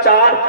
4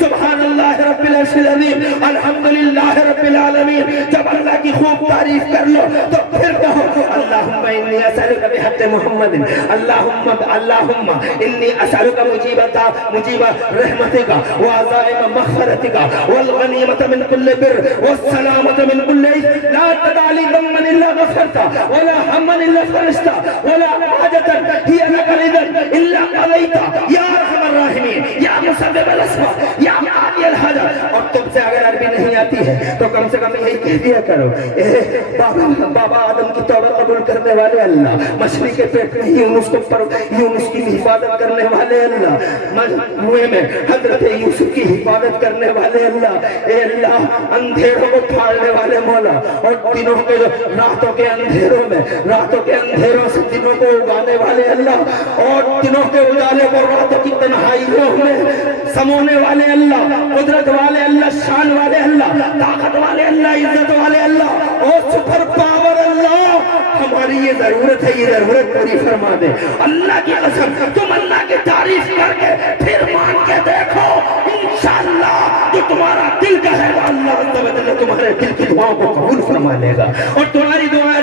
سبحان اللہ رب العرش العظیم، الحمدللہ رب العالمین۔ جب اللہ کی خوب تعریف کر لو تو پھر کہو اللہم انی اسألک بحق محمد، اللہم انی اسألک مجیب رحمتک وعزائم مغفرتک والغنیمت من کل بر والسلامت من کل اثم، لا تدع لی ذنبا الا غفرتا ولا ہما الا فرجتا ولا حاجتا ہی لک رضا الا قضیتا یا ارحم الراحمین یا مسبب الاسباب یا قاضی الحاجات۔ اور تم سے اگر عربی نہیں آتی ہے تو کم سے کم یہی کہہ دیا کرو، بابا آدم کی توبہ قبول کرنے والے اللہ، مچھلی کے پیٹ میں یونس کی حفاظت کرنے والے اللہ، کنویں میں حضرت یوسف کی حفاظت کرنے والے اللہ، اے اللہ اندھیروں کو پھاڑنے والے مولا، اور دنوں کے راتوں کے اندھیروں میں، راتوں کے اندھیروں سے دنوں کو اگانے والے اللہ، اور دنوں کے اجالے کو راتوں کی تنہائیوں میں سمونے والے اللہ، قدرت والے اللہ، شان والے اللہ، طاقت والے اللہ، عزت والے اللہ، اور سپر پاور اللہ، ہماری یہ ضرورت ہے، یہ ضرورت پوری فرما دے۔ اللہ کی قسم تم اللہ کی تعریف کر کے پھر مان کے دیکھو، انشاءاللہ جو تمہارا دل کا ہے وہ اللہ عز و جل تمہارے دل کی دعاؤں کو قبول فرما لے گا، اور تمہاری دعائیں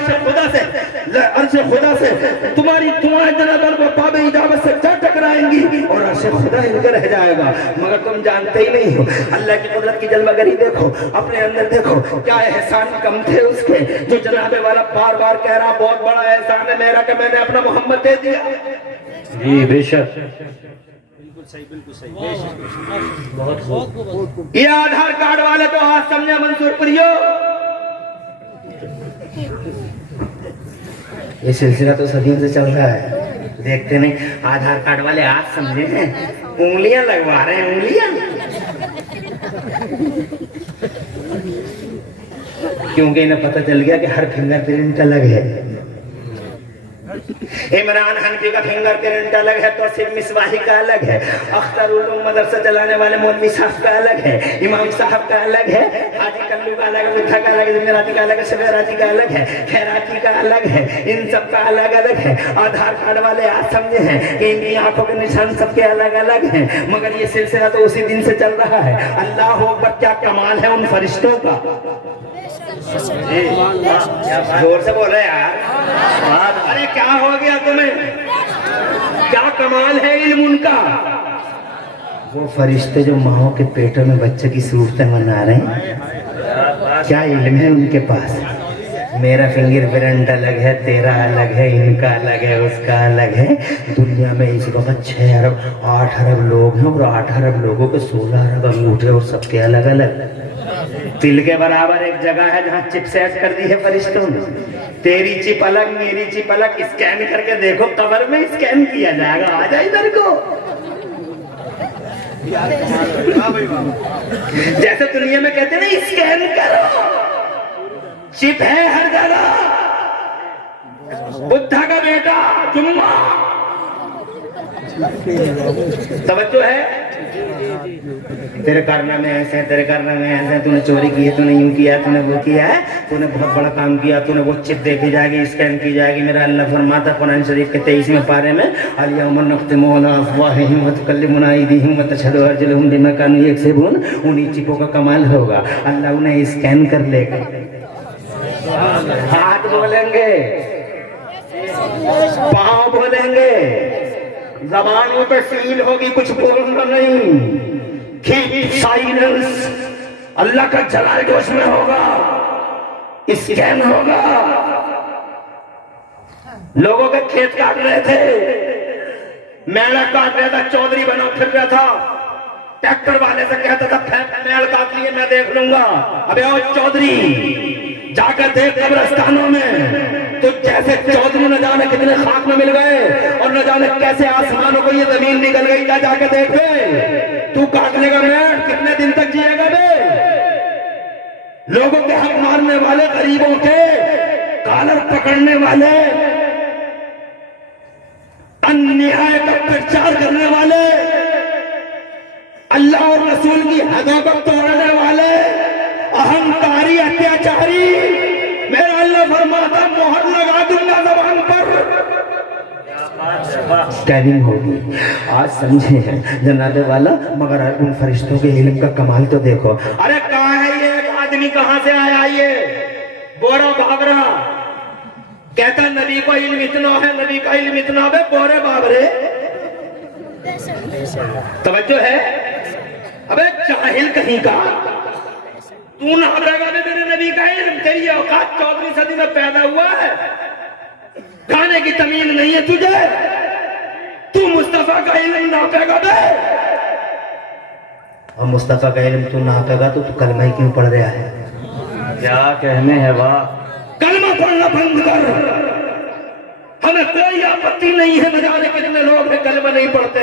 عرش خدا سے تمہاری دعائیں جناب باب اجابت سے جا ٹکرائیں گی، اور عرش خدا ان کے رہ جائے گا، مگر تم جانتے ہی نہیں ہو۔ اللہ کی قدرت کی جلوہ گری دیکھو، اپنے اندر دیکھو، کیا احسان کم تھے اس کے، جو جناب والا بار بار کہہ رہا بہت بڑا احسان ہے میرا کہ میں نے اپنا محمد دے دیا۔ جی بے شک، یہ آدھار کارڈ والے تو آج سمجھے منصور پریو، یہ سلسلہ تو صدیوں سے چل رہا ہے، دیکھتے نہیں آدھار کارڈ والے آج سمجھے ہیں، انگلیاں لگوا رہے ہیں، انگلیاں، کیونکہ انہیں پتہ چل گیا کہ ہر فنگر پرنٹ الگ ہے۔ عمران حنفی کا فنگر پرنٹ الگ ہے، توصیف مصباحی کا الگ ہے، اختر علوم مدرسہ چلانے والے مولوی صاحب کا الگ ہے، امام صاحب کا الگ ہے، حاجی کلو کا الگ ہے، مٹھا کا الگ ہے، زمیراتی کا الگ ہے، شبیراتی کا الگ ہے، خیراتی کا الگ ہے، ان سب کا الگ الگ ہے۔ آدھار کارڈ والے آج سمجھے ہیں کہ ان کی آنکھوں کے نشان سب کے الگ الگ ہیں، مگر یہ سلسلہ تو اسی دن سے چل رہا ہے۔ اللہ اکبر، کیا کمال ہے ان فرشتوں کا، زور سے بول رہے یار، ارے کیا ہو گیا تمہیں، کیا کمال ہے علم ان کا۔ وہ فرشتے جو ماؤں کے پیٹوں میں بچے کی صورتیں بنا رہے ہیں، کیا علم ہے ان کے پاس۔ میرا فنگر پرنٹ الگ ہے، تیرا الگ ہے، ان کا الگ ہے، اس کا الگ ہے۔ دنیا میں اس وقت 6 ارب 8 ارب لوگ ہیں، اور 8 ارب لوگوں کے 16 ارب انگوٹھے اور سب کے الگ الگ۔ دل کے برابر ایک جگہ ہے جہاں چپ سیٹ کر دی ہے فرشتوں نے، تیری چپ الگ، میری چپ الگ، اسکین کر کے دیکھو، قبر میں اسکین کیا جائے گا، آ جا ادھر کو۔ جیسے دنیا میں کہتے ہیں نا اسکین کرو، چپ ہے ہر جگہ۔ بدھا کا بیٹا جمعہ، توجہ ہے، تیرے کارنامے ایسے ہیں، تیرے کارنامے ایسے ہیں، تو نے چوری کی ہے، تو نے یوں کیا ہے، تو نے وہ کیا ہے، تو نے بہت بڑا کام کیا، تو نے وہ چپ دیکھی جائے گی، اسکین کی جائے گی۔ میرا اللہ فرماتا قرآن شریف کے 23ویں پارے میں، الیوم نختم علی افواہہم وتکلمنا ایدیہم وتشہد ارجلہم بما کانوا یکسبون۔ انہی چپوں کا کمال ہوگا، اللہ انہیں اسکین کر لے گا۔ ہاتھ بولیں گے، پاؤں بولیں گے، زبانوں پہ سیل ہوگی، کچھ بولنا نہیں، سائلنس۔ اللہ کا جلال جوش میں ہوگا، اسکین ہوگا۔ لوگوں کے کھیت کاٹ رہے تھے، میڑا کاٹ رہا تھا، چودھری بنا پھر رہا تھا، ٹریکٹر والے سے کہتا تھا میڑ کاٹ لیے میں دیکھ لوں گا۔ ابے او چودھری، جا کر دیکھ قبرستانوں میں تو جیسے چودھری نہ جانے کتنے خاک میں مل گئے، اور نہ جانے کیسے آسمانوں کو یہ زمین نکل گئی، جا کے دیکھ بے، تو کاٹ لے گا میڑ، کتنے دن تک جیے گا بے۔ لوگوں کے حق مارنے والے، غریبوں کے کالر پکڑنے والے، انیائے کا پرچار کرنے والے، اللہ اور رسول کی حدوں کو توڑنے والے، اہنکاری، اتیاچاری، میرا اللہ فرماتا مہر لگا دوں گا زبان پر۔ اسکیننگ ہوگی، آج سمجھے ہیں جناب والا، مگر ان فرشتوں کے علم کا کمال تو دیکھو. ارے کہاں ہے یہ آدمی، کہاں سے آیا یہ بورا بابرا؟ کہتا نبی کا علم اتنا ہے، نبی کا علم اتنا ہے. بورے بابرے توجہ ہے؟ ابے جاہل کہیں کا، تو نہ گا میرے نبی کا علم، تیری اوقات 14ویں صدی میں پیدا ہوا ہے، کھانے کی تمیز نہیں ہے تجھے، تو مصطفیٰ کا علم ناپے گا بے. اور مصطفیٰ کا علم تو ناپے گا تو کلمہ ہی کیوں پڑھ رہا ہے؟ کیا کہنے ہیں واہ. کلمہ پڑھنا بند کر، ہمیں کوئی آپتی نہیں ہے، نہ جانے کتنے لوگ ہیں کلمہ نہیں پڑھتے.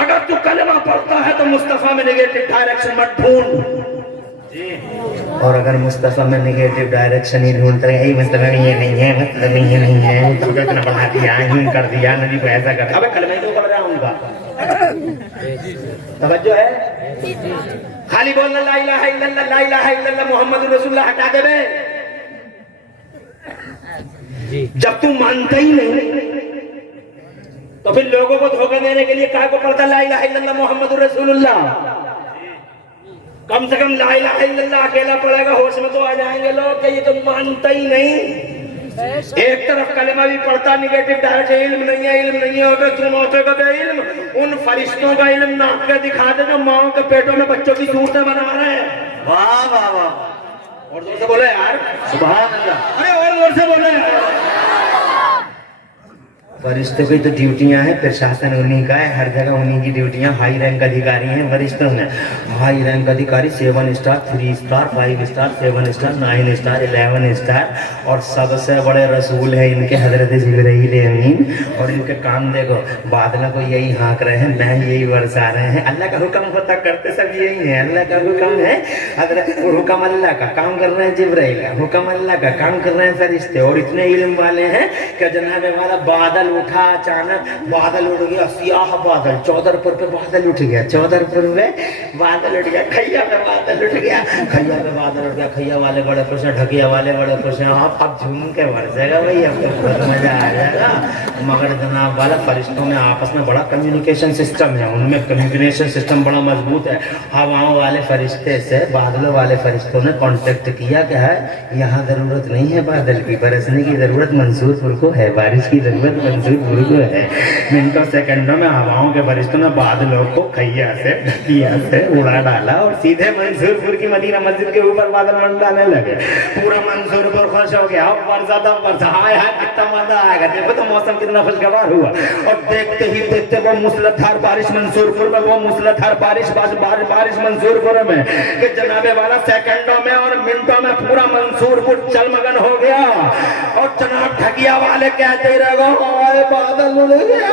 اگر تو کلمہ پڑھتا ہے تو مصطفیٰ میں نگیٹو ڈائریکشن مت ڈھونڈ، اور اگر مصطفیٰ میں نگیٹو ڈائریکشن ہی ڈھونڈتا ہے، مطلب یہ نہیں ہے، مطلب یہ نہیں ہے، تو اتنا بڑھا دیا، یوں کر دیا، نبی کو ایسا کر دیا. ابے کلمہ ہی تو پڑھ رہا ہوں گا. توجہ ہے؟ خالی بولنا لا الہ الا اللہ، لا الہ الا اللہ محمد رسول اللہ ہٹا دے بے. جب تم مانتا ہی نہیں تو پھر لوگوں کو دھوکہ دینے کے لیے کہا کو پڑھتا لا الہ الا اللہ محمد رسول اللہ. کم سے کم لا الہ الا اللہ اکیلا پڑھے گا، ہوش میں تو آ جائیں گے لوگ کہ یہ تو مانتا ہی نہیں. ایک طرف کلمہ بھی پڑھتا، نگیٹو ڈائریکشن، علم نہیں ہے، علم نہیں ہے، تم ہوتے کا بے علم. ان فرشتوں کا علم ناپ کے دکھا دے جو ماؤں کے پیٹوں میں بچوں کی صورتیں بنا رہے ہیں. واہ واہ واہ. اور زور سے بولے یار، سبحان اللہ. ارے اور زور سے بولے یار. فرشتوں کی تو ڈیوٹیاں ہیں، پرشاسن انہی کا ہے، ہر جگہ انہی کی ڈیوٹیاں. ہائی رینک ادھیکاری ہیں فرشتوں میں. ہائی رینک ادھیکاری 7 star, 3 star, 5 star, 7 star, 9 star, 11 star. اور سب سے بڑے رسول ہیں ان کے حضرت جبرائیل امین. اور ان کے کام دیکھو، بادلوں کو یہی ہانک رہے ہیں، میں یہی برسا رہے ہیں. اللہ کا حکم ہوتا کرتے سب یہی ہیں. اللہ کا حکم ہے حضرت، حکم اللہ کا، کام کر رہے ہیں جبرائیل کا، حکم اللہ کا، کام کر رہے ہیں فرشتے. اور اتنے علم والے ہیں کہ جناب والا بادل اٹھا، اچانک بادل اٹھ گیا، سیاہ بادل. 14 پر پہ بادل اٹھ گیا، 14 پر پہ بادل اٹھ گیا، کھیا پہ بادل اٹھ گیا، کھیا پہ بادل اٹھ گیا. کھیا والے بڑے خوش ہیں، ڈھکیا والے بڑے خوش ہیں. اب جھوم کے برسے گا بھائی، اب تو بہت مزہ آ جائے گا. مگر جناب والا فرشتوں میں آپس میں بڑا کمیونیکیشن سسٹم ہے، ان میں کمیونیکیشن سسٹم بڑا مضبوط ہے. ہواؤں والے فرشتے سے بادلوں والے فرشتوں نے کانٹیکٹ کیا کہ ہے یہاں ضرورت نہیں ہے بادل کی، برسنے کی ضرورت منصور پور کو ہے، بارش کی ضرورت منصور پور کو ہے. منٹوں سیکنڈوں میں ہواؤں کے فرشتوں نے بادلوں کو کھیا سے، ڈھکیا سے اڑا ڈالا اور سیدھے منصور پور کی مدینہ مسجد کے اوپر بادل منڈانے لگے. پورا منصور پور خوش ہو گیا، برسا تھا برسا، ہائے ہائے کتنا مزہ آئے گا. دیکھو تو موسم کتنا خوشگوار ہوا. اور دیکھتے ہی دیکھتے وہ موسلادھار بارش منصور پور میں، وہ موسلادھار بارش منصور پور میں کہ جناب والا سیکنڈوں میں اور منٹوں میں پورا منصور پور چلمگن ہو گیا. اور جناب ڈھکیا والے کہتے رہ گئے بادل اڑ گیا،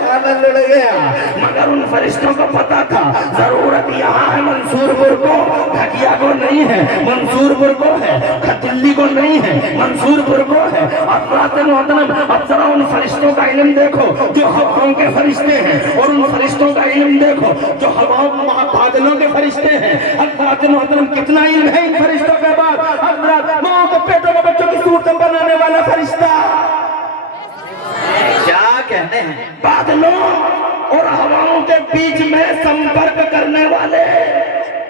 بادل اڑ گیا. مگر ان فرشتوں کو پتا تھا ضرورت یہاں ہے منصور پور کو، ڈھکیا کو نہیں ہے، منصور پور کو ہے، دلی کو نہیں ہے، منصور پور کو ہے. اب ذرا ان فرشتوں کا علم دیکھو جو ہواؤں کے فرشتے ہیں، اور ان فرشتوں کا علم دیکھو جو ہواؤں بادلوں کے فرشتے ہیں. حضرات محترم کتنا علم ہے ان فرشتوں کے بعد. حضرات ماں کے پیٹوں میں بچوں کی صورتیں بنانے والا فرشتہ، کیا کہنے ہیں. بادلوں اور ہواؤں کے بیچ میں سمپرک کرنے والے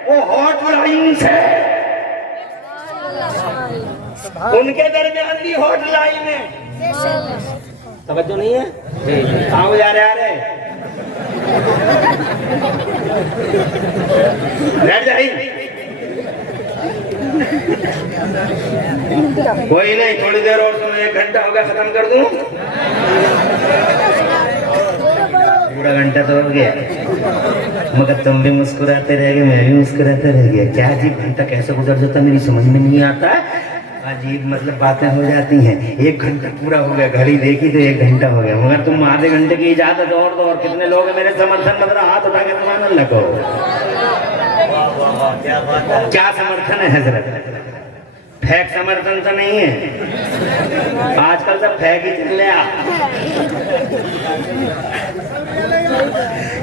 وہ ہاٹ لائن سے، ان کے درمیان بھی ہاٹ لائن ہے. توجہ نہیں ہے؟ کہاں جا رہے آ رہے بیٹھ جائیں. کوئی نہیں، تھوڑی دیر اور سنو، 1 گھنٹہ ہو گیا، ختم کر دوں. پورا گھنٹہ تو ہو گیا، مگر تم بھی مسکراتے رہ گئے، میں بھی مسکراتے رہ گیا. کیا عجیب گھنٹہ کیسے گزر جاتا میری سمجھ میں نہیں آتا ہے. عجیب مطلب باتیں ہو جاتی ہیں. 1 گھنٹہ پورا ہو گیا، گھڑی دیکھی تو 1 گھنٹہ ہو گیا. مگر تم آدھے گھنٹے کی اجازت اور دو. اور کتنے لوگ ہیں میرے سمرتھن میں؟ ذرا ہاتھ اٹھا کے سبحان اللہ کہو. کیا سمرتھن ہے حضرت؟ پھیک سمرتھن تو نہیں ہے. آج کل سب پھیک ہی چل رہا.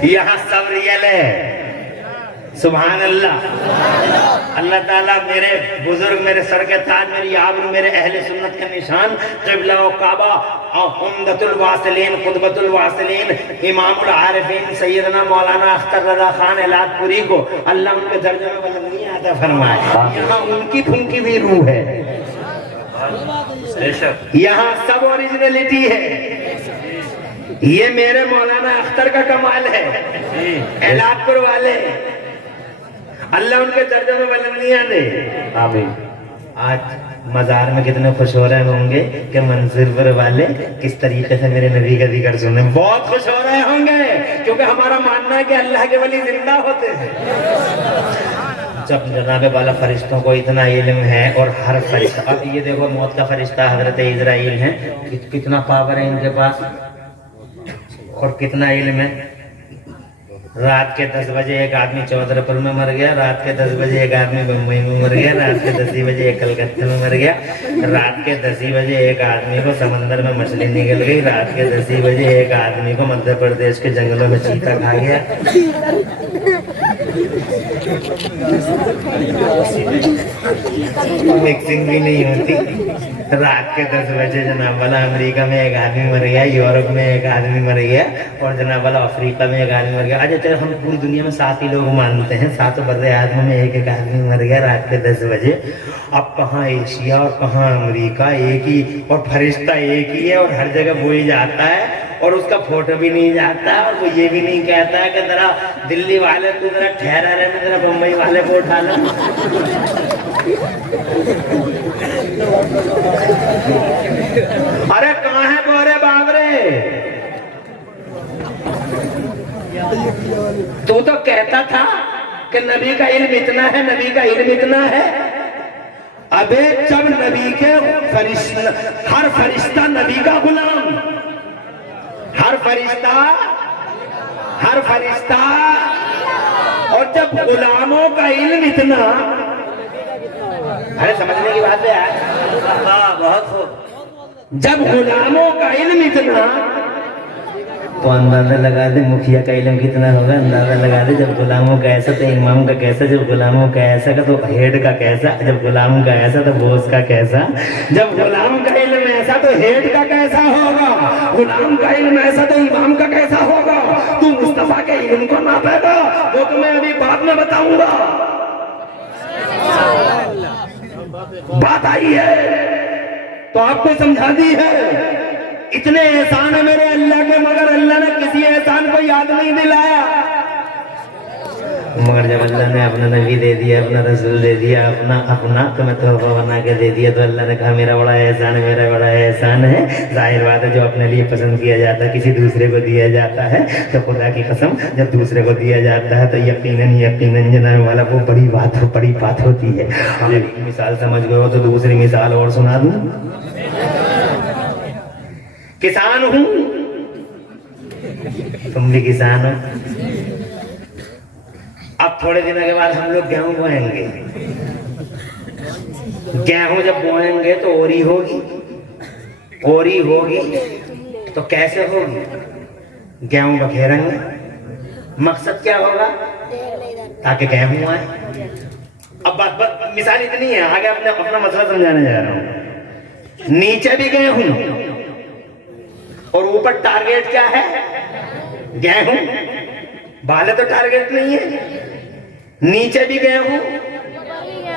یہاں سب ریئل ہے، سبحان اللہ. اللہ تعالیٰ میرے بزرگ، میرے سر کے تاج، میری آبرو، میرے اہل سنت کے نشان، قبلہ و کعبہ، عمدۃ الواصلین، قطبۃ الواصلین، امام العارفین سیدنا مولانا اختر رضا خان الہٰ پوری کو اللہ ان کے درجے میں بلندی عطا فرمائے. یہاں ان کی پھونکی ہوئی روح ہے، یہاں سب اوریجنلٹی ہے. یہ میرے مولانا اختر کا کمال ہے، الہٰ پور والے، اللہ ان کے درجے میں بلندیاں دے. آمین. آج مزار میں کتنے خوش ہو رہے ہوں گے کہ منصور پور والے کس طریقے سے میرے نبی کا ذکر سنیں. بہت خوش ہو رہے ہوں گے کیونکہ ہمارا ماننا ہے کہ اللہ کے ولی زندہ ہوتے ہیں. جب جناب والا فرشتوں کو اتنا علم ہے اور ہر فرشتہ، اب یہ دیکھو موت کا فرشتہ حضرت اسرائیل ہے، کتنا پاور ہے ان کے پاس اور کتنا علم ہے. رات کے 10 بجے ایک آدمی چودھر پور میں مر گیا، رات کے 10 بجے ایک آدمی بمبئی میں مر گیا، رات کے 10 بجے ایک کلکتہ میں مر گیا، رات کے 10 بجے ایک آدمی کو سمندر میں مچھلی نکل گئی، رات کے 10 بجے ایک آدمی کو مدھیہ پردیش کے جنگلوں میں چیتا کھا گیا. مکسنگ بھی نہیں ہوتی. رات کے 10 بجے جناب والا امریکہ میں ایک آدمی مر گیا، یورپ میں ایک آدمی مر گیا اور جناب والا افریقہ میں ایک آدمی مر گیا. اچھا چلو ہم پوری دنیا میں 7 ہی لوگ مانتے ہیں، 7 بر اعظم میں ایک آدمی مر گیا رات کے 10 بجے. اب کہاں ایشیا اور کہاں امریکہ، ایک ہی، اور فرشتہ ایک ہی ہے اور ہر جگہ وہی جاتا ہے اور اس کا فوٹو بھی نہیں جاتا اور وہ یہ بھی نہیں کہتا ہے کہ ذرا دلی والے تو ذرا ٹھہرا رہے، میں ذرا بمبئی والے کو اٹھا لوں. ارے کہاں ہے بورے بابرے؟ تو کہتا تھا کہ نبی کا علم اتنا ہے، نبی کا علم اتنا ہے. ابے جب نبی کے ہر فرشتہ نبی کا غلام، ہر فرشتہ، اور جب غلاموں کا علم اتنا، ارے سمجھنے کی بات ہے یار، بہت خوب. جب غلاموں کا علم اتنا تو اندازہ لگا دے مکھیا کا علم کتنا ہوگا. اندازہ لگا دے جب غلاموں کا ایسا تو امام کا کیسا، جب غلاموں کا ایسا کا تو ہیڈ کا کیسا، جب غلاموں کا ایسا تو بوس کا کیسا، جب غلام کا علم ایسا تو ہیڈ کا کیسا ہوگا، غلام کا علم ایسا تو امام کا کیسا ہوگا. تو مصطفیٰ کے علم کو ناپے گا، وہ تمہیں ابھی بعد میں بتاؤں گا. بات آئی ہے تو آپ کو سمجھا دی ہے. اتنے احسان ہے میرے اللہ کے، مگر اللہ نے کسی احسان کو یاد نہیں دلایا. مگر جب اللہ نے اپنا نبی دے دیا، اپنا رسول دے دیا، اپنا تمہیں تحفہ بنا کے دے دیا، تو اللہ نے کہا میرا بڑا احسان ہے، میرا بڑا احسان ہے. ظاہر بات ہے جو اپنے لیے پسند کیا جاتا ہے کسی دوسرے کو دیا جاتا ہے، تو خدا کی قسم جب دوسرے کو دیا جاتا ہے تو یقیناً جناب والا وہ بڑی بات ہوتی ہے. ایک مثال سمجھ گئے ہو تو دوسری مثال اور سنا دوں. کسان ہوں، تم بھی کسان ہو. اب تھوڑے دنوں کے بعد ہم لوگ گیہوں بوئیں گے. گیہوں جب بوئیں گے تو اوری ہوگی تو کیسے ہوگی؟ گیہوں بکھیریں گے. مقصد کیا ہوگا؟ تاکہ گیہوں آئے. اب مثال اتنی ہے، آگے اپنا مسئلہ سمجھانے جا رہا ہوں. نیچے بھی گیہوں اور اوپر ٹارگیٹ کیا ہے؟ گیہوں. بالے تو ٹارگیٹ نہیں ہے. نیچے بھی گیہوں،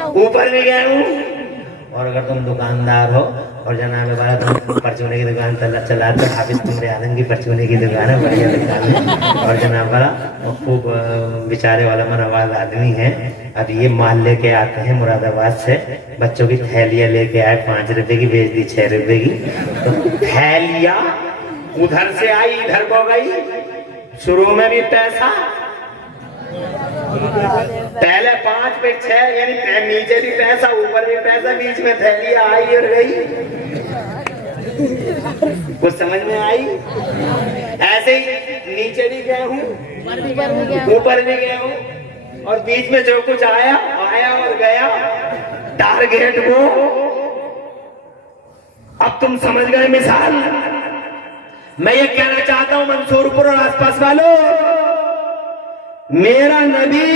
اوپر بھی گیہوں. اور اگر تم دکاندار ہو اور جناب والا تم پرچونے کی دکان چلاتے، حافظ تمہارے آدم کی پرچونے کی دکان ہے، بڑھیا دکان ہے، اور جناب والا خوب بیچارے والا منواز آدمی ہے. اب یہ مال لے کے آتے ہیں مراد آباد سے، بچوں کی تھیلیاں لے کے آئے، 5 روپے کی بیچ دی 6 روپے کی. تو تھیلیاں ادھر سے آئی ادھر کو گئی. شروع میں بھی پیسہ، پہلے 5 پہ 6، یعنی نیچے بھی پیسہ اوپر بھی پیسہ، بیچ میں تھیلیاں آئی اور گئی. کچھ سمجھ میں آئی؟ ایسے ہی نیچے بھی گئے ہوں، اوپر بھی گئے ہوں، اور بیچ میں جو کچھ آیا اور گیا. ٹارگیٹ وہ. اب تم سمجھ گئے مثال. میں یہ کہنا چاہتا ہوں منصور پور اور آس پاس والوں، میرا نبی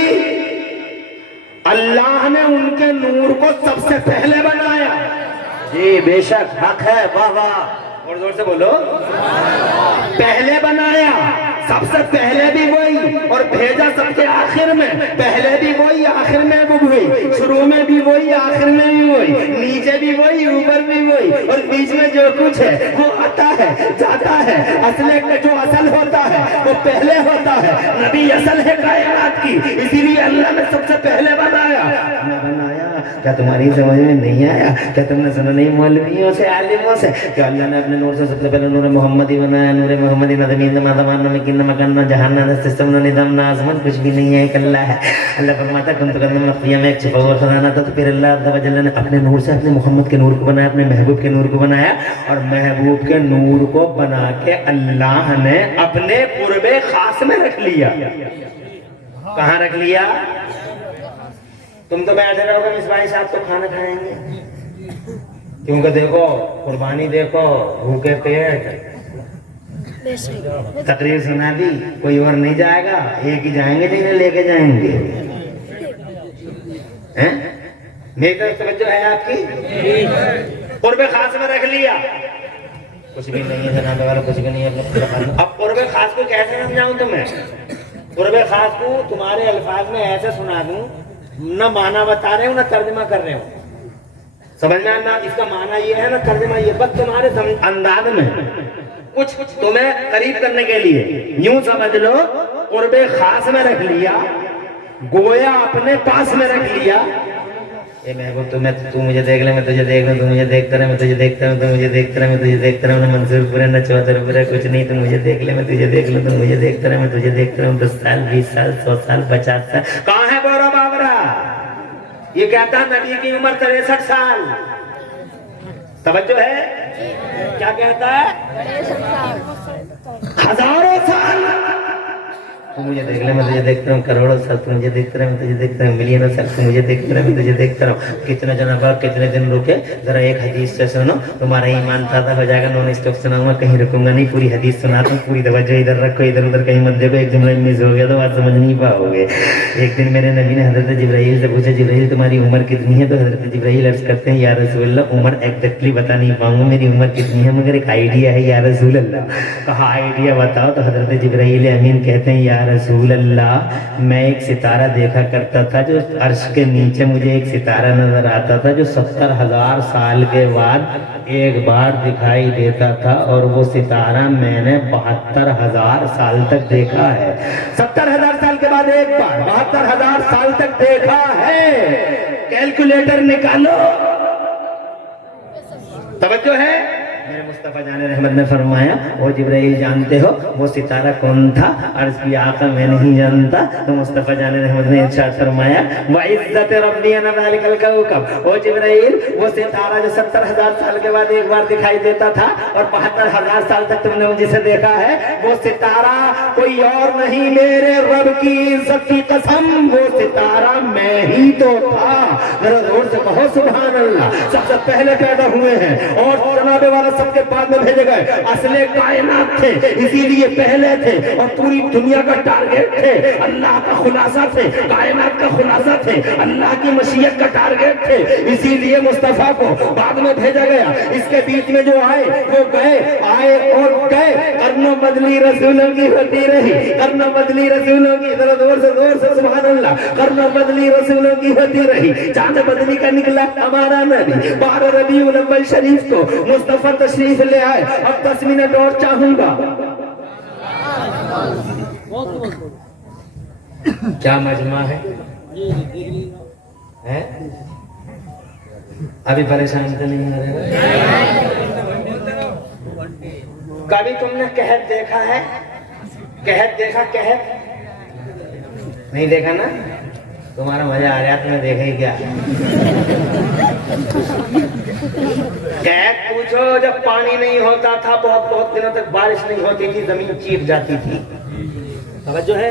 اللہ نے ان کے نور کو سب سے پہلے بنایا. جی بے شک حق ہے, واہ واہ, اور زور سے بولو. پہلے بنایا, سب سے پہلے بھی وہی, اور بھیجا سب کے آخر میں. پہلے بھی وہی, آخر میں بھی وہی, شروع میں بھی وہی, آخر میں بھی وہی, نیچے بھی وہی, اوپر بھی وہی, اور بیچ میں جو کچھ ہے وہ آتا ہے جاتا ہے. اصل کا جو اصل ہوتا ہے وہ پہلے ہوتا ہے. نبی اصل ہے کائنات کی, اسی لیے اللہ نے سب سے پہلے بنایا. کیا تمہاری سمجھ میں نہیں آیا؟ کیا تم نے سنا نہیں مولویوں سے, عالموں سے, کہ اللہ نے اپنے نور سے سب سے پہلے نور محمدی بنایا. نور محمدی نہ زمین نہ آسمان نہ مکین نہ مکان نہ جہان نہ سسٹم نہ نظام نہ آسمان, کچھ بھی نہیں ہے, ایک اللہ ہے. اللہ فرماتا ہے کنت کنزا مخفیا میں ایک چھپا ہوا خزانہ تھا. تو پھر اللہ عز و جل نے اپنے نور سے اپنے محمد کے نور کو بنایا, اپنے محبوب کے نور کو بنایا, اور محبوب کے نور کو بنا کے اللہ نے اپنے قرب خاص میں رکھ لیا. کہاں رکھ لیا؟ تم تو بیٹھے رہو گے مصباحی صاحب تو کھانا کھائیں گے, کیونکہ دیکھو قربانی, دیکھو بھوکے پیٹ, تقریر سنا دی, کوئی اور نہیں جائے گا, ایک ہی جائیں گے جنہیں لے کے جائیں گے. میری طرف توجہ ہے آپ کی؟ قرب خاص میں رکھ لیا. کچھ بھی نہیں ہے جناب والا, کچھ بھی نہیں ہے. اب قرب خاص کو کیسے سمجھاؤں تمہیں؟ قرب خاص کو تمہارے الفاظ میں ایسے سنا دوں, نہ معنی بتا رہے ہوں نہ ترجمہ کر رہے ہوں, سمجھ میں آنا اس کا معنی یہ ہے نہ ترجمہ یہ, بس تمہارے انداز میں کچھ تمہیں قریب کرنے کے لیے یوں سمجھ لو. قرب خاص میں رکھ لیا, گویا اپنے پاس میں رکھ لیا. اے محبوب تو مجھے دیکھ لے, میں تجھے دیکھ لوں, تو مجھے دیکھتا رہے, میں تجھے دیکھتا ہوں, تو مجھے دیکھتا رہے, میں تجھے دیکھتا رہا ہوں. نہ منصور پورے نہ چوہدر پورے, کچھ نہیں, تو مجھے دیکھ لے, میں تجھے دیکھ لوں, تو مجھے دیکھتا رہے, میں تجھے دیکھتا رہا ہوں. 10 سال 20 سال 100 سال 50 سال, کہاں ہے بورا بابرا؟ یہ کہتا نبی کی عمر 63 سال. توجہ ہے؟ کیا کہتا ہے؟ 1000 سال. تو مجھے دیکھ لے, میں تجھے دیکھتا ہوں. کروڑوں سال تو مجھے دیکھتا رہے, میں تجھے دیکھتا ہوں. ملینوں سال تو مجھے دیکھتا رہے, میں تجھے دیکھتا رہا ہوں. کتنے جناب کتنے دن رکے, ذرا ایک حدیث سے سنو, تمہارا ایمان تازہ ہو جائے گا. نون اسٹاپ سناؤں گا, کہیں رکوں گا نہیں, پوری حدیث سناتا ہوں. پوری توجہ ادھر رکھو, ادھر ادھر کہیں مت دیکھو. ایک جملہ مس ہو گیا تو بات سمجھ نہیں پاؤ گے. ایک دن میرے نبی نے حضرت جبرائیل سے پوچھا, جبرائیل تمہاری عمر کتنی ہے؟ تو حضرت جبرائیل عرض کرتے ہیں, یا رسول اللہ عمر ایگزیکٹلی بتا نہیں پاؤں گا, میری عمر کتنی ہے, مگر ایک آئیڈیا ہے یا رسول اللہ. کہا آئیڈیا بتاؤ. تو حضرت جبرائیل امین کہتے ہیں, یا رسول اللہ میں ایک ستارہ دیکھا کرتا تھا, جو عرش کے نیچے مجھے ایک ستارہ نظر آتا تھا, جو 70,000 سال کے بعد ایک بار دکھائی دیتا تھا, اور وہ ستارہ میں نے 72,000 سال تک دیکھا ہے. 70,000 سال کے بعد ایک بار 72,000 سال تک دیکھا ہے. کیلکولیٹر نکالو. توجہ ہے؟ میرے مصطفیٰ جان رحمت نے فرمایا, وہ جبرائیل جانتے ہو وہ ستارہ کون تھا؟ عرض کی آقا میں نہیں جانتا. تو مصطفیٰ جان رحمت نے ارشاد فرمایا, وعزت ربی انا ذلک الکوکب, وہ جبرائیل وہ ستارہ جو 70,000 سال کے بعد ایک بار دکھائی دیتا تھا, اور 72,000 سال تک تم نے جسے دیکھا ہے, وہ ستارہ کوئی اور نہیں, میرے رب کی عزت کی قسم, وہ ستارہ میں ہی تو تھا. ذرا زور سے کہو سبحان اللہ. سب سے پہلے پیدا ہوئے ہیں, اور جناب والا سب کے بعد میں بھیجے گئے. اصل کائنات تھے, اسی لیے پہلے تھے, اور پوری دنیا کا ٹارگیٹ تھے, اللہ کا خلاصہ تھے, کائنات کا خلاصہ تھے, اللہ کی مشیت کا ٹارگیٹ تھے. اسی لیے مصطفیٰ کو بعد میں بھیجا گیا. اس کے بیچ میں جو آئے وہ گئے, آئے اور گئے. کرنوں بدلی رسولوں کی ہوتی رہی, کرنوں بدلی رسولوں کی, ذرا زور سے سبحان اللہ, کرنوں بدلی رسولوں کی ہوتی رہی. چاند بدلی کا نکلا ہمارا نبی. 12 ربیع الاول شریف کو مصطفیٰ تشریف لے آئے. اب 10 منٹ اور چاہوں گا. کیا مجمع ہے, ابھی پریشان تو نہیں ہو رہے؟ کبھی تم نے قحط دیکھا ہے؟ قحط دیکھا؟ قحط نہیں دیکھا نا؟ تمہارا مزہ آ رہا, تمہیں دیکھا ہی کیا. قحط پوچھو, جب پانی نہیں ہوتا تھا, بہت دنوں تک بارش نہیں ہوتی تھی, زمین چیپ جاتی تھی. توجہ ہے؟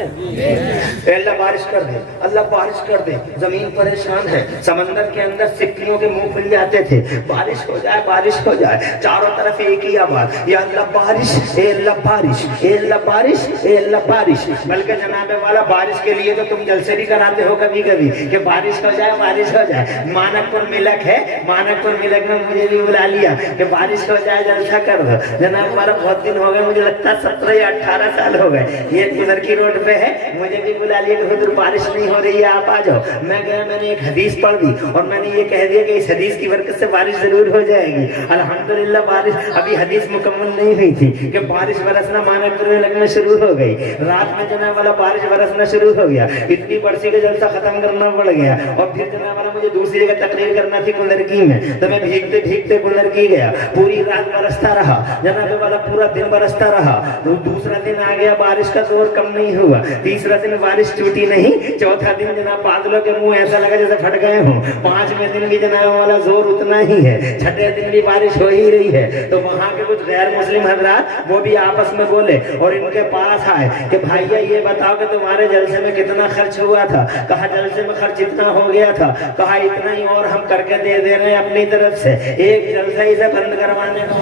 اے اللہ بارش کر دے، اللہ بارش کر دے، زمین پریشان ہے، سمندر کے اندر سکیوں کے منہ پھل جاتے تھے، بارش ہو جائے، بارش ہو جائے، چاروں طرف ایک ہی آواز، یا اللہ بارش، اے اللہ بارش، اے اللہ بارش، اے اللہ بارش۔ بلکہ جناب والا بارش کے لیے تو تم جلسے بھی کراتے ہو کبھی کبھی کہ بارش ہو جائے، بارش ہو جائے۔ مانک پور ملک ہے، مانک پور ملک میں مجھے بھی بلا لیا کہ بارش ہو جائے، جلسہ کر دو۔ جناب والا بہت دن ہو گئے، مجھے لگتا ہے 17 یا 18 سال ہو گئے، یہ ادھر کی روڈ پہ ہے، مجھے بھی بلا لیا کہ حضور بارش نہیں ہو رہی ہے، آپ آ جاؤ۔ میں گیا، میں نے ایک حدیث پڑھ دی اور میں نے یہ کہہ دیا کہ اس حدیث کی برکت سے بارش ضرور ہو جائے گی۔ الحمدللہ بارش، ابھی حدیث مکمل نہیں ہوئی تھی کہ بارش برسنا مانک پور میں لگنا شروع ہو گئی۔ رات میں جناب والا بارش برسنا شروع ہو گیا، اتنی برسی کا جلسہ ختم کرنا پڑ گیا، اور پھر جناب والا مجھے دوسری جگہ تقریر کرنا تھی کلرکی میں، تو میں بھیگتے بھیگتے کلرکی گیا، پوری رات برستا رہا جناب والا، پورا دن برستا رہا۔ دوسرا دن آ گیا، بارش کا زور کم نہیں ہوا، تیسرا دن بارش ٹوٹی نہیں، چوتھا دن جناب بادلوں کے منہ ایسا لگا جیسے پھٹ گئے ہوں، پانچویں دن بھی جناب والا زور اتنا ہی ہے، چھٹے دن بھی بارش ہو ہی رہی ہے۔ تو وہاں کے کچھ غیر مسلم حضرات وہ بھی آپس میں بولے اور ان کے پاس آئے کہ بھائیا یہ بتاؤ کہ تمہارے جلسے میں کتنا خرچ ہوا تھا؟ کہا جلسے میں خرچ اتنا ہو گیا تھا، کہا اتنا ہی اور ہم کر کے دے رہے ہیں اپنی طرف سے، ایک جلسہ ہی سے بند کروانے کا۔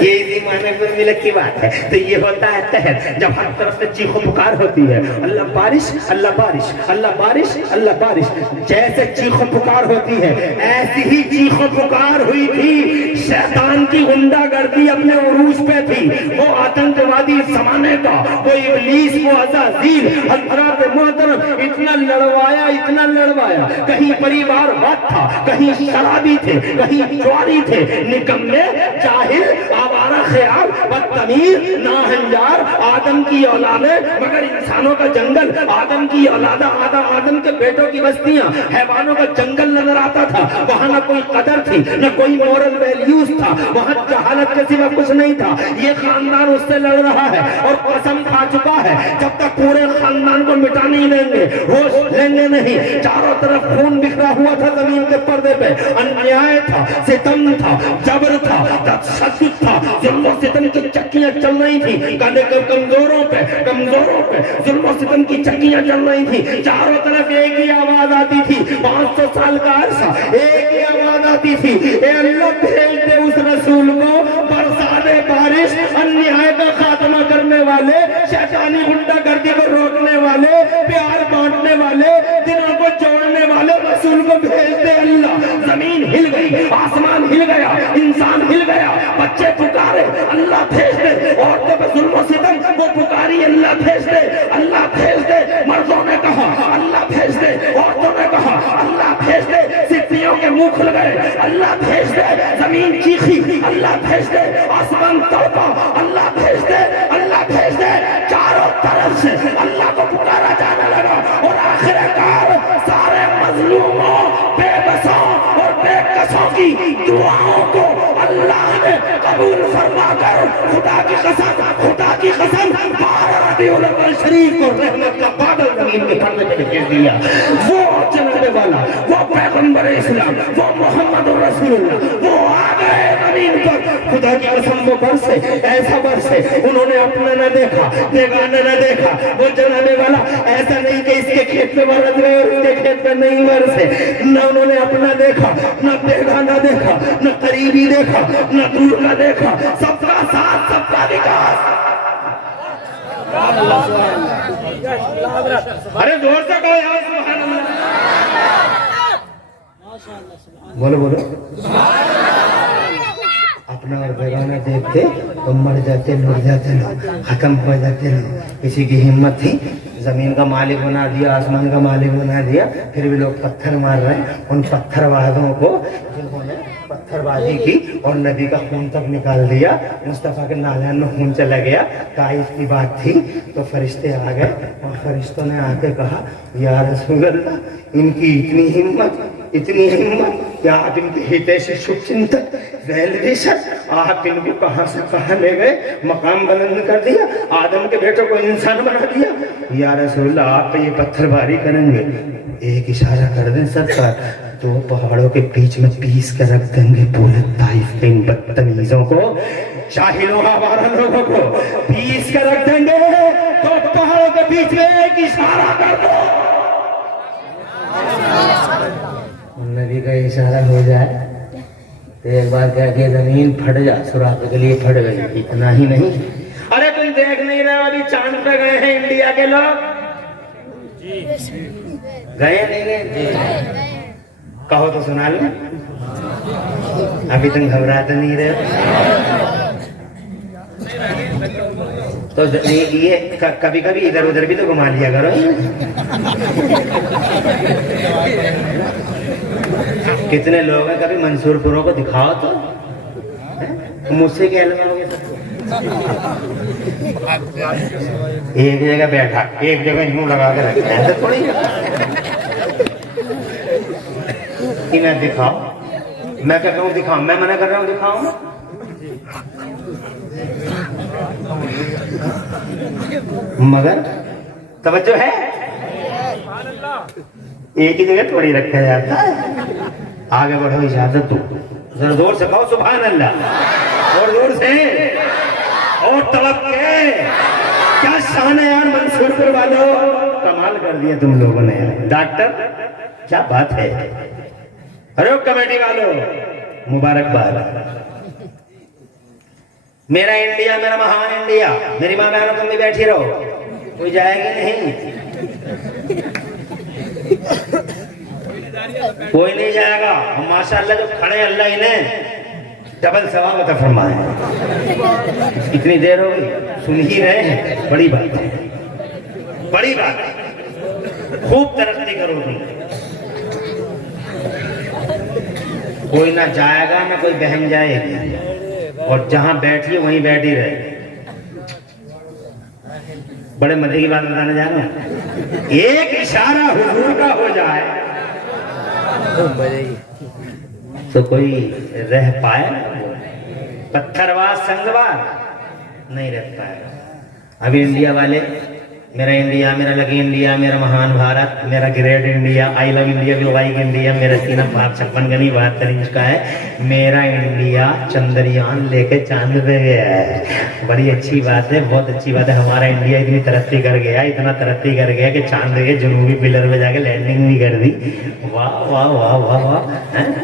یہ اسی مانک پور ملک کی بات ہے۔ تو یہ ہوتا ہے قہر، جب ہر طرف سے چیخ و پکار ہوتی ہے، اللہ بارش، اللہ بارش، اللہ بارش، اللہ بارش۔ جیسے چیخ و پکار ہوتی ہے ایسی ہی چیخ و پکار ہوئی تھی، شیطان کی غنڈہ گردی اپنے عروج پہ تھی، وہ آتنکوادی زمانے کا، وہ ابلیس، وہ عزازیل، حضرات محترم اتنا لڑوایا، اتنا لڑوایا، کہیں پریوار واد تھا، کہیں شرابی تھے، کہیں جواری تھے، نکمے، جاہل، آوارہ خیال، بدتمیز، ناہنجار، آدم کی اولادیں، مگر انسانوں کا جنگل، آدم کی اولادہ، آدم کے بیٹوں کی بستیاں، حیوانوں کا جنگل نظر آتا تھا۔ وہاں نہ کوئی قدر تھی، نہ کوئی مورل ویلیوز تھا، وہاں جہالت کے سوا کچھ نہیں تھا۔ یہ خاندان اس سے لڑ رہا ہے اور قسم کھا چکا ہے جب تک پورے خاندان کو مٹا نہیں لیں گے، ہوش لیں گے نہیں۔ چاروں طرف خون بکھرا ہوا تھا زمین کے پردے پہ، انیائے تھا، ستم تھا، جبر تھا، تشدد تھا، ظلم و ستم کی چکیاں چل رہی تھی، کمزوروں پہ ظلم و ستم کی چکیاں چل رہی تھی۔ چاروں طرف ایک ہی آواز آتی تھی، 500 سال کا عرصہ ایک ہی آواز آتی تھی، اے اللہ بھیج دے اس رسول کو، برسا دے بارش، انیائے کا خاتمہ کرنے والے، شیطانی غنڈہ گردی کو روکنے والے، پیار بانٹنے والے، دلوں کو جوڑنے والے رسول کو بھیج دے اللہ۔ زمین ہل گئی، آسمان ہل گیا، انسان ہل گیا، بچے پکارے اللہ بھیج دے، عورتوں پہ ظلم و ستم وہ پکاری اللہ بھیج دے، اللہ بھیج دے۔ مردوں نے کہا اللہ بھیج دے، عورتوں نے کہا اللہ بھیج دے، سپیوں کے منہ کھل گئے اللہ بھیج دے، زمین چیخی اللہ بھیج دے، آسمان تڑپا اللہ بھیج دے، اللہ بھیج دے۔ چاروں طرف سے اللہ کو پکارا جانے لگا اور آخرکار سارے مظلوموں، بے بسوں اور بے کسوں کی دعاؤں کو اللہ نے قبول فرما کر خدا کی قسم 12 ربیع الاول شریف کو رحمت کا بادل زمین کے پردے پہ بھیج دیا۔ وہ جناب والا، وہ پیغمبر اسلام، وہ محمد رسول اللہ، وہ آ گئے زمین پر۔ خدا کی قسم وہ برسے، ایسا برسے انہوں نے اپنا نہ دیکھا، بیگانہ نہ دیکھا۔ وہ جناب والا ایسا نہیں کہ اس کے کھیت پہ برس گئے اور اس کے کھیت پہ نہیں برسے، نہ انہوں نے اپنا دیکھا، نہ بیگانہ دیکھا، نہ قریبی دیکھا، نہ دور کا دیکھا، سب کا ساتھ، سب کا وکاس۔ ارے زور سے کہو یا سبحان اللہ، بولو بولو۔ اپنا اور بیگانہ دیکھتے تو مر جاتے، مر جاتے لوگ، ختم ہو جاتے لوگ۔ کسی کی ہمت تھی، زمین کا مالک بنا دیا، آسمان کا مالک بنا دیا، پھر بھی لوگ پتھر مار رہے ہیں۔ ان پتھر بازوں کو جنہوں نے پتھر بازی کی اور نبی کا خون تک نکال دیا، مصطفیٰ کے نالین میں خون چلا گیا۔ طائف کی بات تھی تو فرشتے آ گئے اور فرشتوں نے آ کے کہا یا رسول اللہ، ان کی اتنی ہمت اتنی ہمت کہ آپ ان کے ہتیشی شبھ چنتک ریلوی سر آپ ان کو کہاں سے کہاں لے گئے، مقام بلند کر دیا، آدم کے بیٹوں کو انسان بنا دیا. یا رسول اللہ آپ پہ یہ پتھر باری کریں گے، ایک اشارہ کر دیں سرکار تو پہاڑوں کے بیچ میں پیس کے رکھ دیں گے پورے طائف کے ان بدتمیزوں کو، جاہلوں ہمارا لوگوں کو پیس کے رکھ دیں گے. تو پہاڑوں کے بیچ میں ایک اشارہ کر دو. نبی کا اشارہ ہو جائے تو ایک بار کہہ کے زمین پھٹ جا، سوراخ کے لیے پھٹ گئی. اتنا ہی نہیں، ارے تم دیکھ نہیں رہے ابھی چاند پہ گئے ہیں انڈیا کے لوگ؟ گئے نہیں گئے؟ کہو تو سنا لیں. ابھی تم گھبراتے نہیں رہے؟ تو یہ کبھی کبھی ادھر ادھر بھی تو گھما لیا کرو. کتنے لوگ ہیں، کبھی منصور پوروں کو دکھاؤ تو مجھ سے کہہ لینا ہوگا. ایک جگہ بیٹھا ایک جگہ یوں لگا کے رکھا ایسا تھوڑی کہ میں دکھاؤ. میں کہتا ہوں دکھاؤں، میں منع کر رہا ہوں دکھاؤں. مگر توجہ ہے، ایک ہی جگہ تھوڑی رکھا جاتا ہے. آگے بڑھو، اجازت دو، ذرا زور سے کہو سبحان اللہ، اور زور سے اور طلب کے. کیا شان ہے یار منصور پور والوں، کمال کر دیا تم لوگوں نے. ڈاکٹر کیا بات ہے. ارے کمیٹی والوں مبارکباد. میرا انڈیا، میرا مہان انڈیا. میری ماں بہنوں تم بھی بیٹھی رہو، کوئی جائے گی نہیں، کوئی نہیں جائے گا. ہم ماشاءاللہ جو کھڑے ہیں اللہ انہیں ڈبل ثواب عطا فرمائے. اتنی دیر ہو گئی، سن ہی رہے ہیں. بڑی بات ہے، بڑی بات ہے. خوب ترقی کرو تم. کوئی نہ جائے گا نہ کوئی بہن جائے گی، اور جہاں بیٹھی وہیں بیٹھی رہے. بڑے مزے کی بات بتانے جا رہا ہوں. ایک اشارہ حضور کا ہو جائے تو کوئی رہ پائے؟ پتھروار سنگوار نہیں رہ پائے. ابھی انڈیا والے میرا انڈیا، میرا لکی انڈیا، میرا مہان بھارت، میرا great India, I love India, we like India, میرا سینہ 56 گنی 72 انچ کا ہے. میرا انڈیا چندریان لے کے چاند پہ گیا ہے. بڑی اچھی بات ہے، بہت اچھی بات ہے. ہمارا انڈیا اتنی ترقی کر گیا، اتنا ترقی کر گیا کہ چاند کے جنوبی پلر پہ جا کے لینڈنگ بھی کر دی. واہ واہ واہ واہ واہ.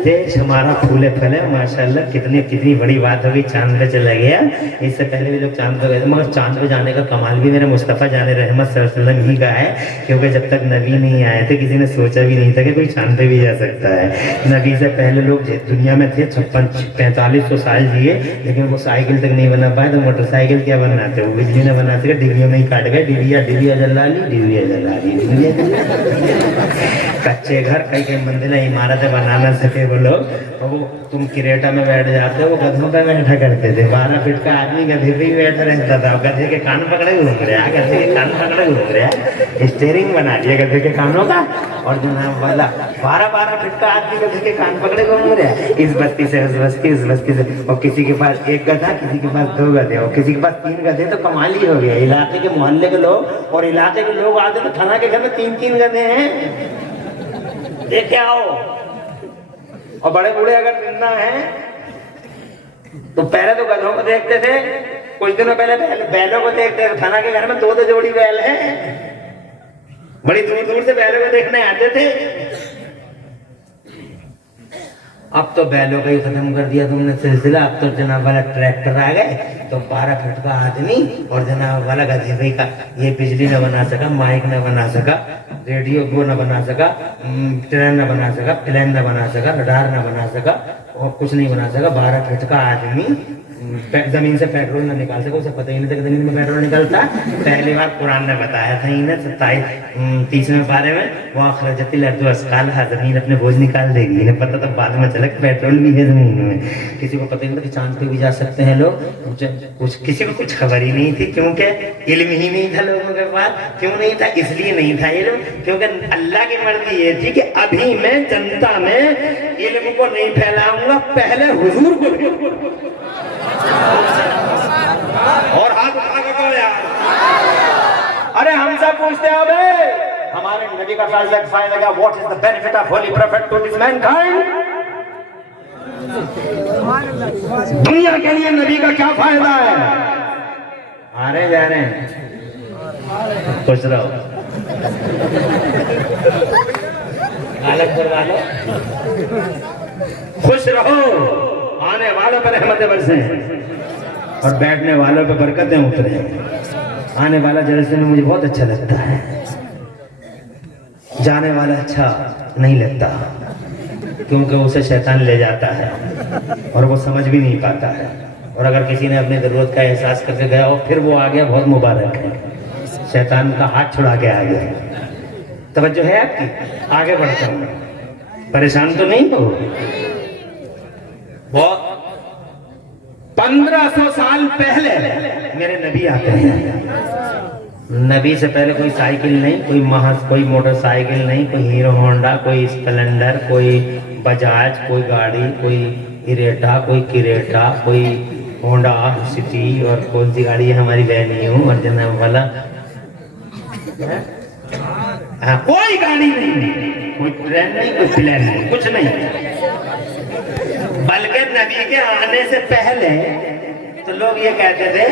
دیش ہمارا پھولے پھلے ماشاءاللہ. کتنی بڑی بات ہوگی، چاند پہ چلا گیا. اس سے پہلے بھی لوگ چاند پہ گئے تھے، مگر چاند پہ جانے کا کمال بھی میرے مصطفیٰ جان رحمت صلی اللہ علیہ وسلم ہی کا ہے. کیونکہ جب تک نبی نہیں آئے تھے کسی نے سوچا بھی نہیں تھا کہ کوئی چاند پہ بھی جا سکتا ہے. نبی سے پہلے لوگ دنیا میں تھے 4500 سال جیے، لیکن وہ سائیکل تک نہیں بنا پائے. تو موٹر سائیکل کیا بناتے، وہ بجلی نے بنا سکے، ڈگریوں میں ہی کاٹ گئے. ڈبیا جلا لی، ڈبیا جلا لی. کچے گھر کئی منزلیں عمارتیں بنا نہ سکے وہ لوگ. اور وہ تم کریٹا میں بیٹھ جاتے، وہ گدھوں پہ بیٹھا کرتے تھے. 12 فٹ کا آدمی گدھے پہ ہی بیٹھا رہتا تھا. گدھے کے کان پکڑے گھوم رہا، گدھے کے کان پکڑے گھوم رہا. اسٹیئرنگ بنا دیا گدھے کے کانوں کا، اور جناب والا 12 فٹ کا آدمی گدھے کے کان پکڑے گھوم رہا. اس بستی سے اس بستی، اس بستی سے. اور کسی کے پاس ایک گدھا، کسی کے پاس 2 گدھے، اور کسی کے پاس 3 گدھے. تو کمال ہی ہو گیا. علاقے کے محلے کے لوگ اور علاقے کے لوگ آتے تو تھنا کے گھر میں 3 گدھے ہیں. دیکھے آؤ. اور بڑے بوڑھے اگر زندہ ہیں تو پہلے تو گدھوں کو دیکھتے تھے، کچھ دنوں پہلے بیلوں کو دیکھتے تھے. تھنا کے گھر میں 2 جوڑی بیل ہیں. بڑی دور دور سے بیلوں کو دیکھنے آتے تھے. اب تو بیلوں کا ہی ختم کر دیا تم نے سلسلہ. اب تو جناب والا ٹریکٹر آ گئے. تو 12 فٹ کا آدمی اور جناب والا گدھے بھائی کا. یہ بجلی نہ بنا سکا، مائک نہ بنا سکا، ریڈیو وہ نہ بنا سکا، ٹرین نہ بنا سکا، پلین نہ بنا سکا، رڈار نہ بنا سکا، اور کچھ نہیں بنا سکا. 12 فٹ کا آدمی زمین سے پیٹرول نہ نکال سکے، اسے پتہ ہی نہیں تھا کہ زمین میں پیٹرول نکلتا. پہلی بار قرآن نے بتایا تھا انہیں 30ویں پارے میں، وہ اخرجت الارض اثقالها، زمین اپنے بوجھ نکال دے گی. انہیں پتہ تھا بعد میں چلا کہ پیٹرول بھی ہے زمین میں. کسی کو پتہ ہی نہیں تھا کہ چاند پہ بھی جا سکتے ہیں لوگ. کسی کو کچھ خبر ہی نہیں تھی، کیونکہ علم ہی نہیں تھا لوگوں کے پاس. کیوں نہیں تھا؟ اس لیے نہیں تھا علم کیونکہ اللہ کی مرضی یہ تھی کہ ابھی میں جنتا میں علم کو نہیں پھیلاؤں گا، پہلے حضور کو اور ہاتھ اٹھا کے کہو یار. ارے ہم سب پوچھتے ہیں بھائی ہمارے نبی کا فائدہ کیا؟ What is the benefit of holy prophet to this mankind? دنیا کے لیے نبی کا کیا فائدہ ہے؟ آ رہے جا رہے ہیں، خوش رہو. غالب کروا لو، خوش رہو. آنے والوں پر رحمتیں برسیں اور بیٹھنے والوں پہ برکتیں اتریں. آنے والا جلسے میں مجھے بہت اچھا لگتا ہے، جانے والا اچھا نہیں لگتا کیونکہ اسے شیطان لے جاتا ہے اور وہ سمجھ بھی نہیں پاتا ہے. اور اگر کسی نے اپنی ضرورت کا احساس کر کے گیا اور پھر وہ آ گیا، بہت مبارک ہے. شیطان کا ہاتھ چھڑا کے آ گیا. توجہ ہے آپ کی؟ آگے بڑھتا ہوں. پریشان تو نہیں ہو؟ وہ 1500 سال پہلے میرے نبی آتے ہیں. نبی سے پہلے کوئی سائیکل نہیں، کوئی محض کوئی موٹر سائیکل نہیں، کوئی ہیرو ہونڈا، کوئی اسپلنڈر، کوئی بجاج، کوئی گاڑی، کوئی ایریٹا، کوئی کریٹا، کوئی ہونڈا سٹی، اور کون سی گاڑی ہے ہماری وینیو اور جناب والا، کوئی گاڑی نہیں، کوئی ٹرین نہیں، کوئی پلین نہیں، کچھ نہیں. بلکہ نبی کے آنے سے پہلے تو لوگ یہ کہتے تھے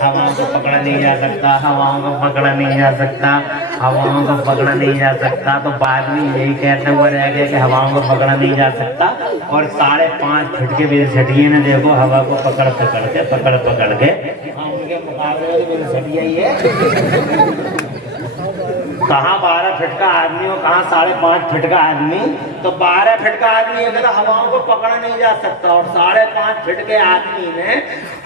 ہواؤں کو پکڑا نہیں جا سکتا، ہواؤں کو پکڑا نہیں جا سکتا، ہواؤں کو پکڑا نہیں جا سکتا. تو بعد میں یہی کہتے ہوئے رہ گئے کہ ہواؤں کو پکڑا نہیں جا سکتا. اور 5.5 پھٹ کے میرے سٹیے نے دیکھو ہوا کو پکڑ پکڑ کے ان کے مقابلے میں میری سٹیا ہی ہے. کہاں 12 فٹ کا آدمی اور کہاں 5.5 فٹ کا آدمی. تو 12 فٹ کا آدمی یہ کہتا ہواؤں کو پکڑا نہیں جا سکتا، اور 5.5 فٹ کے آدمی نے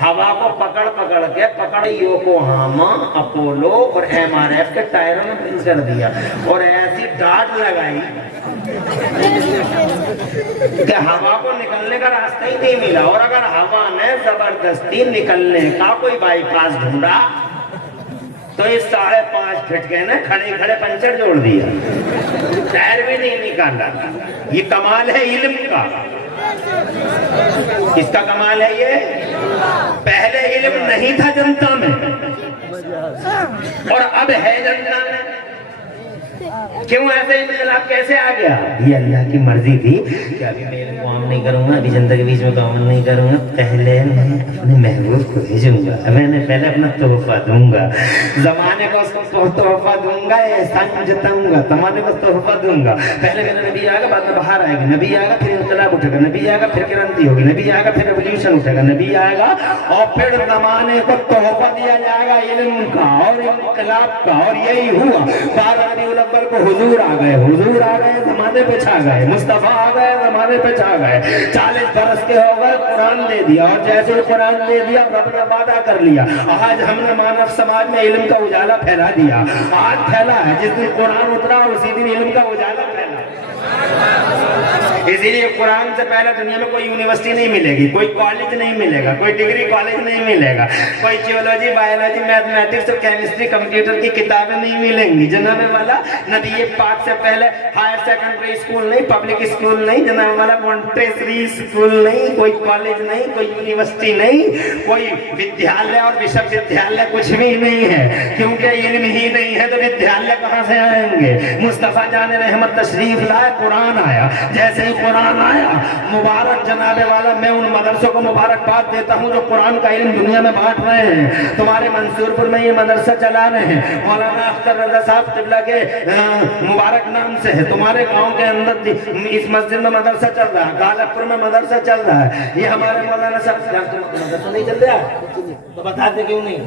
ہوا کو پکڑ یوکوہاما، اپولو اور MRF کے ٹائروں میں فل کر دیا اور ایسی ڈاٹ لگائی کہ ہوا کو نکلنے کا راستہ ہی نہیں ملا. اور اگر ہوا نے زبردستی نکلنے کا کوئی بائی پاس ڈھونڈا تو اس 5.5 فٹ کے نے کھڑے پنچر جوڑ دیا، ٹائر بھی نہیں نکالا. یہ کمال ہے علم کا. کس کا کمال ہے یہ؟ پہلے علم نہیں تھا جنتا میں اور اب ہے جنتا میں. کیوں ایسے انقلاب کیسے آ گیا؟ یہ اللہ کی مرضی تھی کہ ابھی میں علم کو عام نہیں کروں گا، ابھی جنتا کے بیچ میں کامن نہیں کروں گا. پہلے میں اپنے محبوب کو بھیجوں گا، میں نے پہلے اپنا تحفہ دوں گا، زمانے کو اس کو تحفہ دوں گا، احسان جتاؤں گا، زمانے کو تحفہ دوں گا. پہلے میرا نبی آئے گا، بعد میں بہار آئے گی. نبی آئے گا پھر انقلاب اٹھے گا، نبی آئے گا پھر کرانتی ہوگی، نبی آئے گا پھر ریولیوشن اٹھے گا، نبی آئے گا اور پھر زمانے کو تحفہ دیا جائے گا علم کا اور انقلاب کا. اور یہی ہوا. 12 ربیع الاول کو حضور آ گئے، زمانے پہ چھا گئے. مصطفیٰ آ گئے، زمانے پہ چھا گئے. 40 برس کے ہو گئے، قرآن دے دیا. اور جیسے قرآن دے دیا رب نے وعدہ کر لیا. آج ہم نے مانو سماج میں علم کا اجالا پھیلا دیا. آج پھیلا ہے، جس دن قرآن اترا اسی دن علم کا اجالا پھیلا. اسی لیے قرآن سے پہلے دنیا میں کوئی یونیورسٹی نہیں ملے گی، کوئی کالج نہیں ملے گا، کوئی ڈگری کالج نہیں ملے گا، کوئی جیولوجی، بایولوجی، میتھمیٹکس اور کیمسٹری، کمپیوٹر کی کتابیں نہیں ملیں گی. جناب والا نبی پاک سے پہلے ہائر سیکنڈری اسکول نہیں، پبلک اسکول نہیں، جناب والا مونٹیسری اسکول نہیں، کوئی کالج نہیں، کوئی یونیورسٹی نہیں، کوئی ودیالیہ اور وشو ودیالیہ کچھ بھی نہیں ہے. کیونکہ علم ہی نہیں ہے تو ودیالیہ کہاں سے آئیں گے؟ مصطفیٰ جان رحمت تشریف لائے، قرآن آیا. جیسے ہی قرآن آیا مبارک جناب والا میں ان مدرسوں کو مبارکباد دیتا ہوں جو قرآن کا علم دنیا میں بانٹ رہے ہیں. تمہارے منصور پور میں یہ مدرسہ چلا رہے ہیں، مولانا اختر رضا صاحب قبلہ کے مبارک نام سے ہے. تمہارے گاؤں کے اندر اس مسجد میں مدرسہ چل رہا ہے، غالب پور میں مدرسہ چل رہا ہے. یہ ہمارے مولانا صاحب مدرسہ نہیں چل رہا تو بتاتے کیوں نہیں؟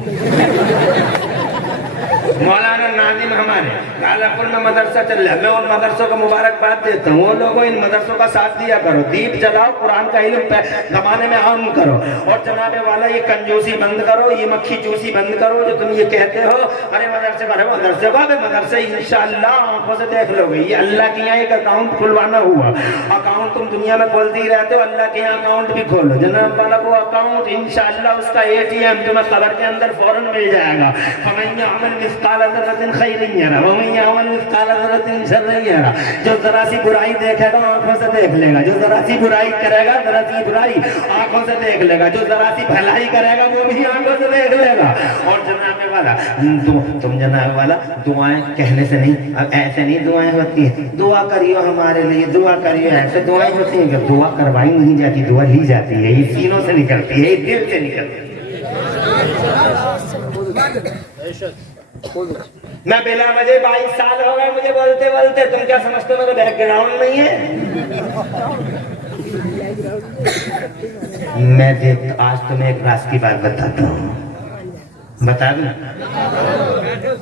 مولانا ناظم ہمارے غالبپور میں مدرسہ چل رہا ہے، میں ان مدرسوں کو مبارکباد دیتا ہوں. وہ لوگوں ان مدرسوں کا ساتھ دیا کرو، دیپ جلاؤ، قرآن کا علم زمانے میں عام کرو. اور جناب والا یہ کنجوسی بند کرو، یہ مکھی چوسی بند کرو جو تم یہ کہتے ہو ارے مدرسے والے مدرسے والے مدرسے انشاءاللہ آنکھوں سے دیکھ لو گے. یہ اللہ کے یہاں ایک اکاؤنٹ کھلوانا ہوا. اکاؤنٹ تم دنیا میں کھولتے ہی رہتے ہو، اللہ کے یہاں اکاؤنٹ بھی کھولو. جناب والا وہ اکاؤنٹ انشاءاللہ اس کا ATM تمہیں قبر کے اندر فوراً مل جائے گا. فَمَن يَعْمَلْ مِثْقَالَ ذَرَّةٍ خَيْرٍ يَرَهُ وَمَن يَعْمَلْ مِثْقَالَ ذَرَّةٍ شَرًّا يَرَهُ. جو ذرا سی برائی دیکھے گا آنکھوں سے دیکھ لے گا، جو ذرا سی برائی کرے گا ذرا سی برائی آنکھوں سے دیکھ لے گا، جو ذرا سی بھلائی کرے گا وہ بھی آنکھوں سے دیکھ لے گا. اور جناب والا تم جناب والا دعائیں کہنے سے نہیں، ایسے نہیں دعائیں ہوتی ہیں. دعا کریو ہمارے لیے، دعا کریو، ایسے دعائیں ہوتی ہیں کہ دعا کروائی نہیں جاتی، دعا لی جاتی ہے. یہ سینوں سے نکلتی ہے، یہ دل سے نکلتی ہے. میں بلا وجہ 22 سال ہو گئے مجھے بولتے بولتے. تم کیا سمجھتے ہو میرا بیک گراؤنڈ نہیں ہے؟ میں آج تمہیں ایک راز کی بات بتاتا ہوں، بتا دوں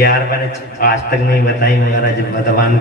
یار. میں نے آج تک نہیں بتائی مگر جب زبان